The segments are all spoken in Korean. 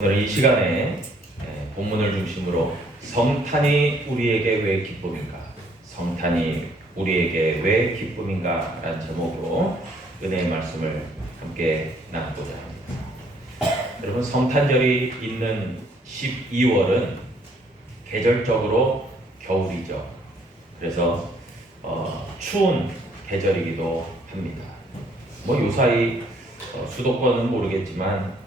오늘 이 시간에 본문을 중심으로 성탄이 우리에게 왜 기쁨인가? 성탄이 우리에게 왜 기쁨인가? 라는 제목으로 은혜의 말씀을 함께 나누고자 합니다. 여러분, 성탄절이 있는 12월은 계절적으로 겨울이죠. 그래서 추운 계절이기도 합니다. 요사이 수도권은 모르겠지만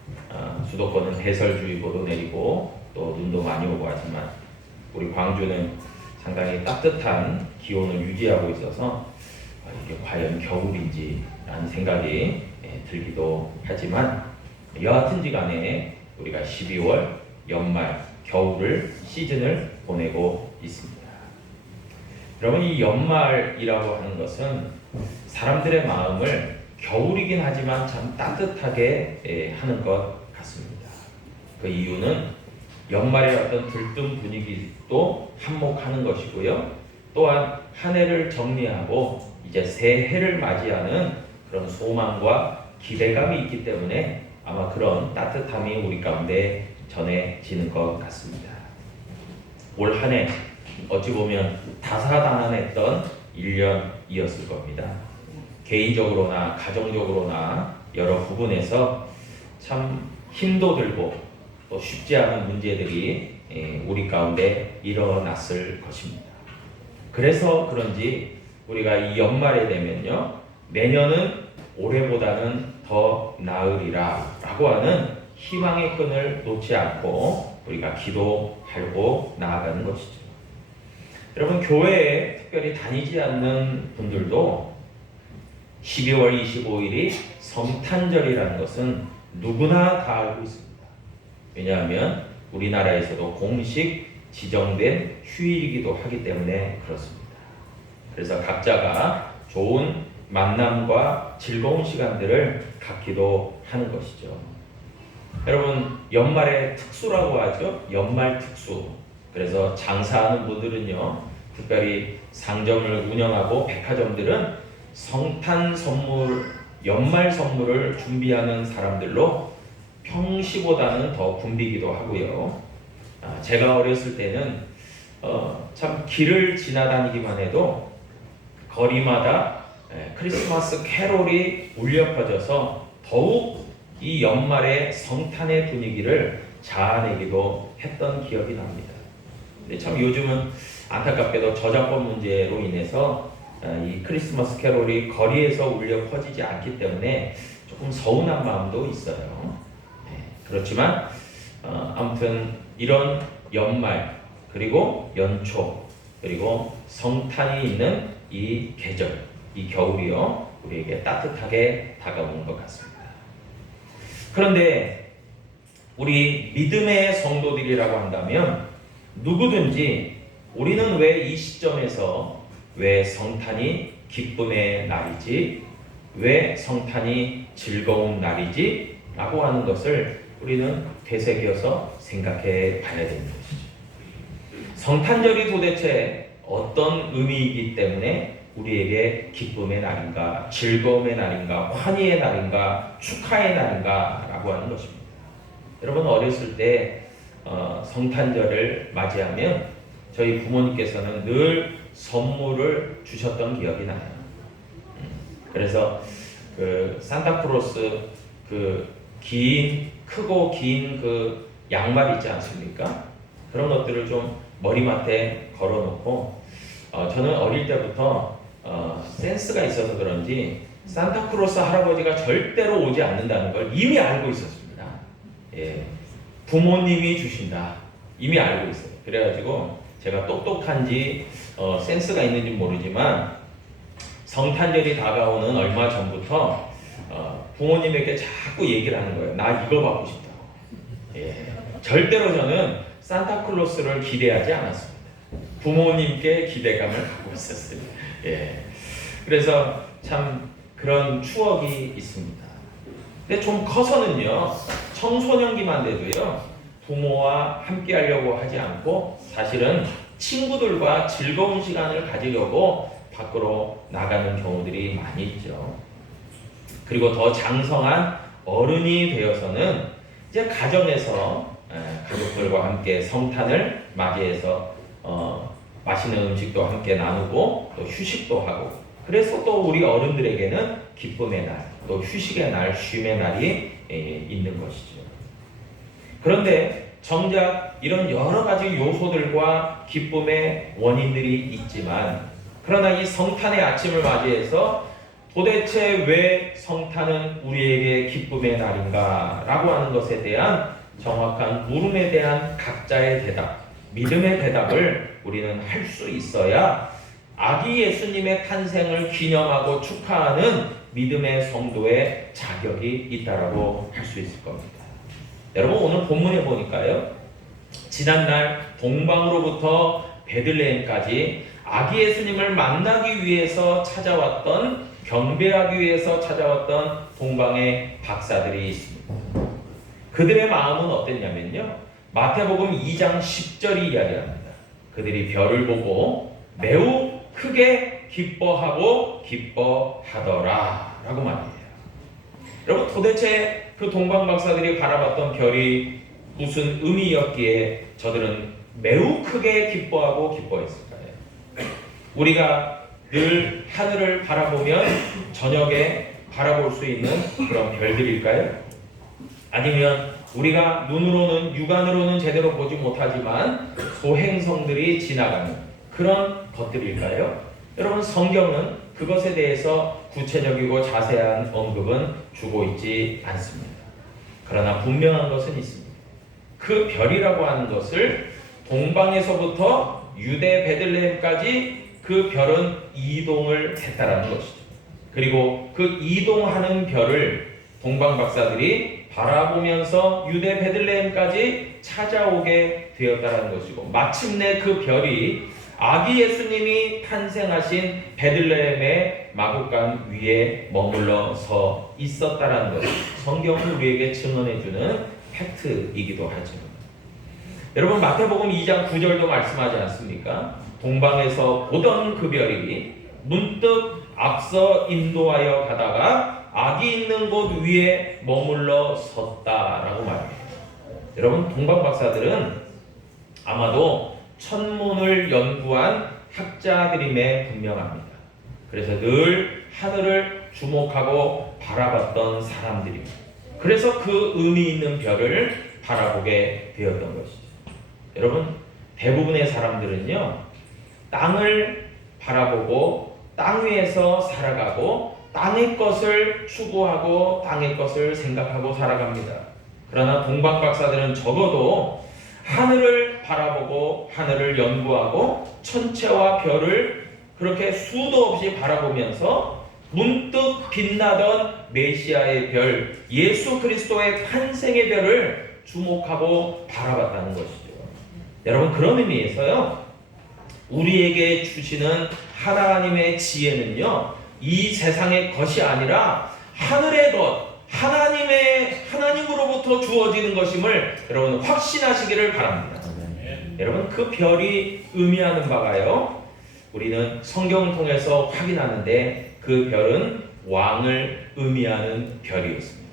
수도권은 해설주의보도 내리고 또 눈도 많이 오고 하지만 우리 광주는 상당히 따뜻한 기온을 유지하고 있어서 이게 과연 겨울인지 라는 생각이 들기도 하지만 여하튼지 간에 우리가 12월 연말 겨울을 시즌을 보내고 있습니다. 여러분, 이 연말이라고 하는 것은 사람들의 마음을 겨울이긴 하지만 참 따뜻하게 하는 것 같습니다. 그 이유는 연말의 어떤 들뜬 분위기도 한몫하는 것이고요. 또한 한 해를 정리하고 이제 새해를 맞이하는 그런 소망과 기대감이 있기 때문에 아마 그런 따뜻함이 우리 가운데 전해지는 것 같습니다. 올 한 해 어찌 보면 다사다난했던 1년이었을 겁니다. 개인적으로나 가정적으로나 여러 부분에서 참 힘도 들고 또 쉽지 않은 문제들이 우리 가운데 일어났을 것입니다. 그래서 그런지 우리가 이 연말에 되면요, 내년은 올해보다는 더 나으리라 라고 하는 희망의 끈을 놓지 않고 우리가 기도하고 나아가는 것이죠. 여러분, 교회에 특별히 다니지 않는 분들도 12월 25일이 성탄절이라는 것은 누구나 다 알고 있습니다. 왜냐하면 우리나라에서도 공식 지정된 휴일이기도 하기 때문에 그렇습니다. 그래서 각자가 좋은 만남과 즐거운 시간들을 갖기도 하는 것이죠. 여러분, 연말의 특수라고 하죠. 연말 특수. 그래서 장사하는 분들은요, 특별히 상점을 운영하고 백화점들은 성탄 선물, 연말 선물을 준비하는 사람들로 평시보다는 더 붐비기도 하고요. 제가 어렸을 때는 참 길을 지나다니기만 해도 거리마다 크리스마스 캐롤이 울려 퍼져서 더욱 이 연말의 성탄의 분위기를 자아내기도 했던 기억이 납니다. 근데 참 요즘은 안타깝게도 저작권 문제로 인해서 이 크리스마스 캐롤이 거리에서 울려 퍼지지 않기 때문에 조금 서운한 마음도 있어요. 그렇지만 아무튼 이런 연말 그리고 연초 그리고 성탄이 있는 이 계절, 이 겨울이요, 우리에게 따뜻하게 다가오는 것 같습니다. 그런데 우리 믿음의 성도들이라고 한다면 누구든지 우리는 왜 이 시점에서 왜 성탄이 기쁨의 날이지, 왜 성탄이 즐거운 날이지 라고 하는 것을 우리는 되새겨서 생각해 봐야 되는 것이죠. 성탄절이 도대체 어떤 의미이기 때문에 우리에게 기쁨의 날인가, 즐거움의 날인가, 환희의 날인가, 축하의 날인가 라고 하는 것입니다. 여러분, 어렸을 때 성탄절을 맞이하면 저희 부모님께서는 늘 선물을 주셨던 기억이 나요. 그래서 그 산타크로스 크고 긴 그 양말 있지 않습니까? 그런 것들을 좀 머리맡에 걸어놓고 저는 어릴 때부터 센스가 있어서 그런지 산타크로스 할아버지가 절대로 오지 않는다는 걸 이미 알고 있었습니다. 예, 부모님이 주신다 이미 알고 있어요. 그래가지고 제가 똑똑한지 센스가 있는지 모르지만 성탄절이 다가오는 얼마 전부터 부모님에게 자꾸 얘기를 하는 거예요. 나 이거 받고 싶다고. 예, 절대로 저는 산타클로스를 기대하지 않았습니다. 부모님께 기대감을 갖고 있었어요. 예, 그래서 참 그런 추억이 있습니다. 근데 좀 커서는요, 청소년기만 돼도요, 부모와 함께 하려고 하지 않고 사실은 친구들과 즐거운 시간을 가지려고 밖으로 나가는 경우들이 많이 있죠. 그리고 더 장성한 어른이 되어서는 이제 가정에서 가족들과 함께 성탄을 맞이해서 맛있는 음식도 함께 나누고 또 휴식도 하고, 그래서 또 우리 어른들에게는 기쁨의 날, 또 휴식의 날, 쉼의 날이 있는 것이죠. 그런데 정작 이런 여러 가지 요소들과 기쁨의 원인들이 있지만, 그러나 이 성탄의 아침을 맞이해서 도대체 왜 성탄은 우리에게 기쁨의 날인가 라고 하는 것에 대한 정확한 물음에 대한 각자의 대답, 믿음의 대답을 우리는 할 수 있어야 아기 예수님의 탄생을 기념하고 축하하는 믿음의 성도의 자격이 있다라고 할 수 있을 겁니다. 여러분, 오늘 본문에 보니까요, 지난날 동방으로부터 베들레헴까지 아기 예수님을 만나기 위해서 찾아왔던, 경배하기 위해서 찾아왔던 동방의 박사들이 있습니다. 그들의 마음은 어땠냐면요, 마태복음 2장 10절이 이야기합니다. 그들이 별을 보고 매우 크게 기뻐하고 기뻐하더라 라고 말해요. 여러분, 도대체 그 동방 박사들이 바라봤던 별이 무슨 의미였기에 저들은 매우 크게 기뻐하고 기뻐했을까요? 우리가 늘 하늘을 바라보면 저녁에 바라볼 수 있는 그런 별들일까요? 아니면 우리가 눈으로는, 육안으로는 제대로 보지 못하지만 소행성들이 지나가는 그런 것들일까요? 여러분, 성경은 그것에 대해서 구체적이고 자세한 언급은 주고 있지 않습니다. 그러나 분명한 것은 있습니다. 그 별이라고 하는 것을 동방에서부터 유대 베들레헴까지 그 별은 이동을 했다라는 것이죠. 그리고 그 이동하는 별을 동방 박사들이 바라보면서 유대 베들레헴까지 찾아오게 되었다는 것이고, 마침내 그 별이 아기 예수님이 탄생하신 베들레헴의 마구간 위에 머물러 서 있었다라는 것, 성경은 우리에게 증언해주는 팩트이기도 하죠. 여러분, 마태복음 2장 9절도 말씀하지 않습니까? 동방에서 보던 그 별이 문득 앞서 인도하여 가다가 아기 있는 곳 위에 머물러 섰다라고 말해요. 여러분, 동방 박사들은 아마도 천문을 연구한 학자들임에 분명합니다. 그래서 늘 하늘을 주목하고 바라봤던 사람들입니다. 그래서 그 의미 있는 별을 바라보게 되었던 것이죠. 여러분, 대부분의 사람들은요, 땅을 바라보고 땅 위에서 살아가고 땅의 것을 추구하고 땅의 것을 생각하고 살아갑니다. 그러나 동방 박사들은 적어도 하늘을 바라보고 하늘을 연구하고 천체와 별을 그렇게 수도 없이 바라보면서 문득 빛나던 메시아의 별, 예수 그리스도의 탄생의 별을 주목하고 바라봤다는 것이죠. 여러분, 그런 의미에서요, 우리에게 주시는 하나님의 지혜는요, 이 세상의 것이 아니라 하늘의 것, 하나님으로부터 주어지는 것임을 여러분 확신하시기를 바랍니다. 여러분, 그 별이 의미하는 바가요, 우리는 성경을 통해서 확인하는데 그 별은 왕을 의미하는 별이었습니다.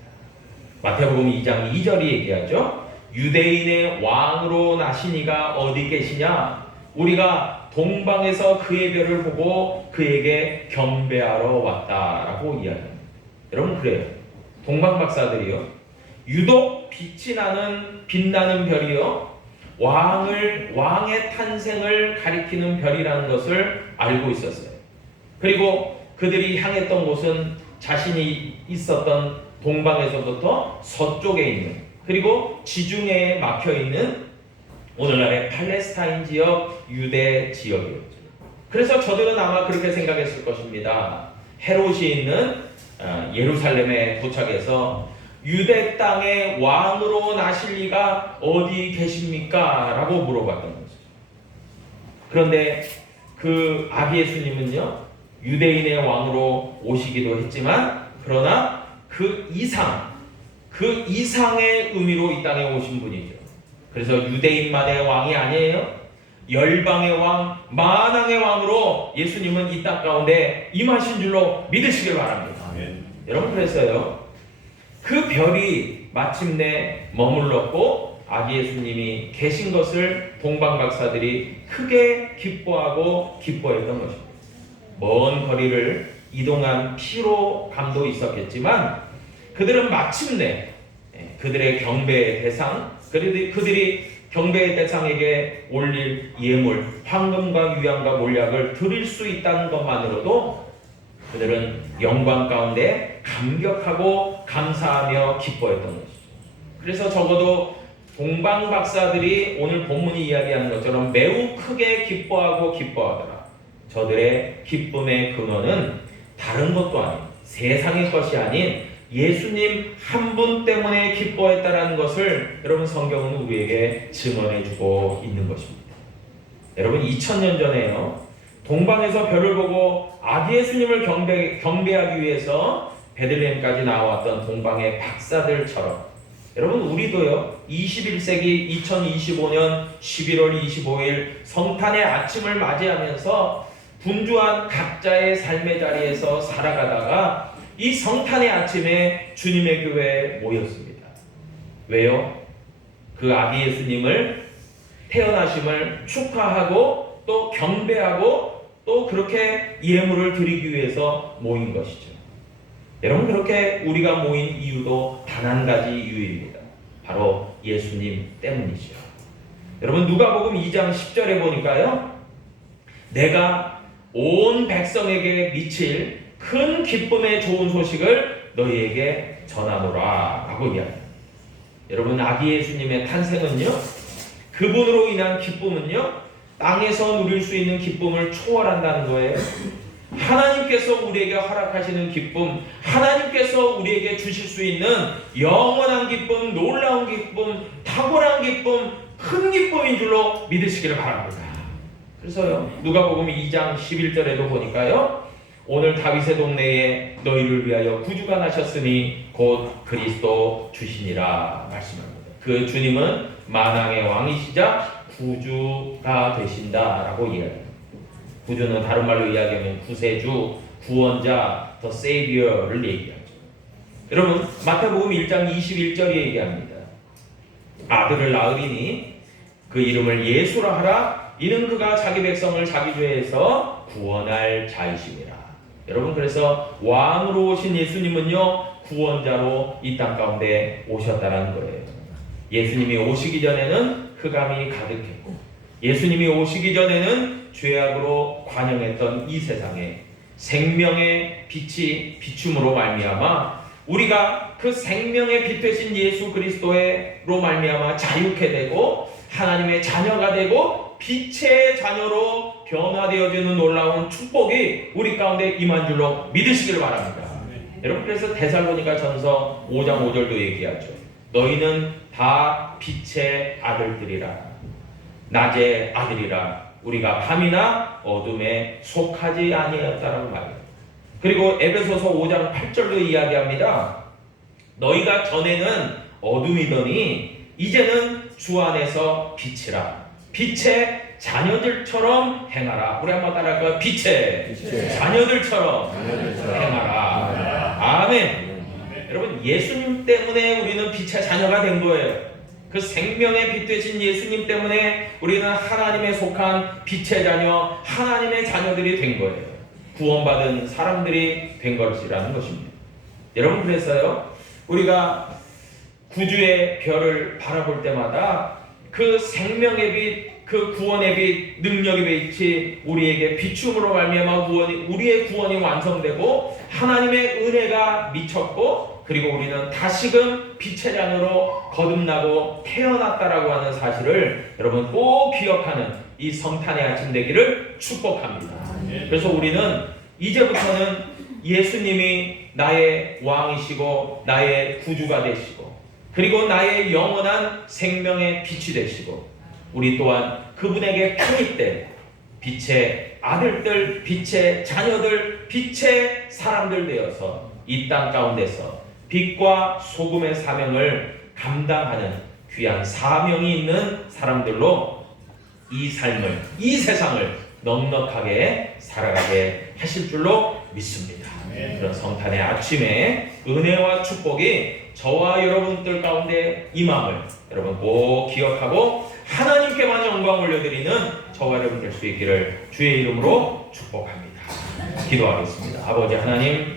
마태복음 2장 2절이 얘기하죠. 유대인의 왕으로 나신 이가 어디 계시냐? 우리가 동방에서 그의 별을 보고 그에게 경배하러 왔다라고 이야기합니다. 여러분, 그래요. 동방 박사들이요, 유독 빛이 나는 빛나는 별이요, 왕의 탄생을 가리키는 별이라는 것을 알고 있었어요. 그리고 그들이 향했던 곳은 자신이 있었던 동방에서부터 서쪽에 있는, 그리고 지중해에 막혀 있는 오늘날의 팔레스타인 지역, 유대 지역이었죠. 그래서 저들은 아마 그렇게 생각했을 것입니다. 헤롯이 있는 예루살렘에 도착해서 유대 땅의 왕으로 나실 리가 어디 계십니까? 라고 물어봤던 거죠. 그런데 그 아기 예수님은요, 유대인의 왕으로 오시기도 했지만, 그러나 그 이상의 의미로 이 땅에 오신 분이죠. 그래서 유대인만의 왕이 아니에요. 열방의 왕, 만왕의 왕으로 예수님은 이 땅 가운데 임하신 줄로 믿으시길 바랍니다. 여러분, 그래서요, 그 별이 마침내 머물렀고 아기 예수님이 계신 것을 동방박사들이 크게 기뻐하고 기뻐했던 것입니다. 먼 거리를 이동한 피로감도 있었겠지만 그들은 마침내 그들의 경배의 대상, 그들이 경배의 대상에게 올릴 예물, 황금과 유향과 몰약을 드릴 수 있다는 것만으로도 그들은 영광 가운데 감격하고 감사하며 기뻐했던 것이죠. 그래서 적어도 동방 박사들이 오늘 본문이 이야기하는 것처럼 매우 크게 기뻐하고 기뻐하더라. 저들의 기쁨의 근원은 다른 것도 아닌 세상의 것이 아닌 예수님 한 분 때문에 기뻐했다라는 것을 여러분 성경은 우리에게 증언해주고 있는 것입니다. 여러분 2000년 전에요. 동방에서 별을 보고 아기 예수님을 경배하기 위해서 베들레헴까지 나왔던 동방의 박사들처럼 여러분 우리도요 21세기 2025년 11월 25일 성탄의 아침을 맞이하면서 분주한 각자의 삶의 자리에서 살아가다가 이 성탄의 아침에 주님의 교회에 모였습니다. 왜요? 그 아기 예수님을 태어나심을 축하하고 또 경배하고 또 그렇게 예물을 드리기 위해서 모인 것이죠. 여러분 그렇게 우리가 모인 이유도 단 한 가지 이유입니다. 바로 예수님 때문이죠. 여러분 누가복음 2장 10절에 보니까요. 내가 온 백성에게 미칠 큰 기쁨의 좋은 소식을 너희에게 전하노라 라고 이야기합니다. 여러분 아기 예수님의 탄생은요. 그분으로 인한 기쁨은요. 땅에서 누릴 수 있는 기쁨을 초월한다는 거예요. 하나님께서 우리에게 허락하시는 기쁨, 하나님께서 우리에게 주실 수 있는 영원한 기쁨, 놀라운 기쁨, 탁월한 기쁨, 큰 기쁨인 줄로 믿으시기를 바랍니다. 그래서요 누가복음 2장 11절에도 보니까요. 오늘 다윗의 동네에 너희를 위하여 구주가 나셨으니 곧 그리스도 주시니라 말씀합니다. 그 주님은 만왕의 왕이시자 구주가 되신다라고 이야기합니다. 구주는 다른 말로 이야기하면 구세주, 구원자, the savior를 얘기하죠. 여러분 마태복음 1장 21절에 얘기합니다. 아들을 낳으리니 그 이름을 예수라 하라. 이는 그가 자기 백성을 자기 죄에서 구원할 자이심이라. 여러분 그래서 왕으로 오신 예수님은요 구원자로 이 땅 가운데 오셨다는 거예요. 예수님이 오시기 전에는 흑암이 가득했고 예수님이 오시기 전에는 죄악으로 관영했던 이 세상에 생명의 빛이 비춤으로 말미암아 우리가 그 생명의 빛 되신 예수 그리스도로 말미암아 자유케 되고 하나님의 자녀가 되고 빛의 자녀로 변화되어지는 놀라운 축복이 우리 가운데 임한 줄로 믿으시기를 바랍니다. 여러분 그래서 데살로니가 전서 5장 5절도 얘기하죠. 너희는 다 빛의 아들들이라 낮의 아들이라 우리가 밤이나 어둠에 속하지 아니하였다라고 말해요. 그리고 에베소서 5장 8절도 이야기합니다. 너희가 전에는 어둠이더니 이제는 주 안에서 빛이라 빛의 자녀들처럼 행하라. 우리 한번 따라할까요? 빛의 자녀들처럼 행하라. 아멘. 여러분 예수님 때문에 우리는 빛의 자녀가 된 거예요. 그 생명의 빛 되신 예수님 때문에 우리는 하나님에 속한 빛의 자녀, 하나님의 자녀들이 된 거예요. 구원받은 사람들이 된 것이라는 것입니다. 여러분 그래서요 우리가 구주의 별을 바라볼 때마다 그 생명의 빛, 그 구원의 빛, 능력의 빛이 우리에게 비춤으로 말미암아 우리의 구원이 완성되고 하나님의 은혜가 미쳤고 그리고 우리는 다시금 빛의 자녀로 거듭나고 태어났다라고 하는 사실을 여러분 꼭 기억하는 이 성탄의 아침 되기를 축복합니다. 그래서 우리는 이제부터는 예수님이 나의 왕이시고 나의 구주가 되시고 그리고 나의 영원한 생명의 빛이 되시고 우리 또한 그분에게 편입된 빛의 아들들, 빛의 자녀들, 빛의 사람들 되어서 이 땅 가운데서 빛과 소금의 사명을 감당하는 귀한 사명이 있는 사람들로 이 삶을, 이 세상을 넉넉하게 살아가게 하실 줄로 믿습니다. 그런 성탄의 아침에 은혜와 축복이 저와 여러분들 가운데 임함을 여러분 꼭 기억하고 하나님께만 영광 올려드리는 저와 여러분 될 수 있기를 주의 이름으로 축복합니다. 기도하겠습니다. 아버지 하나님,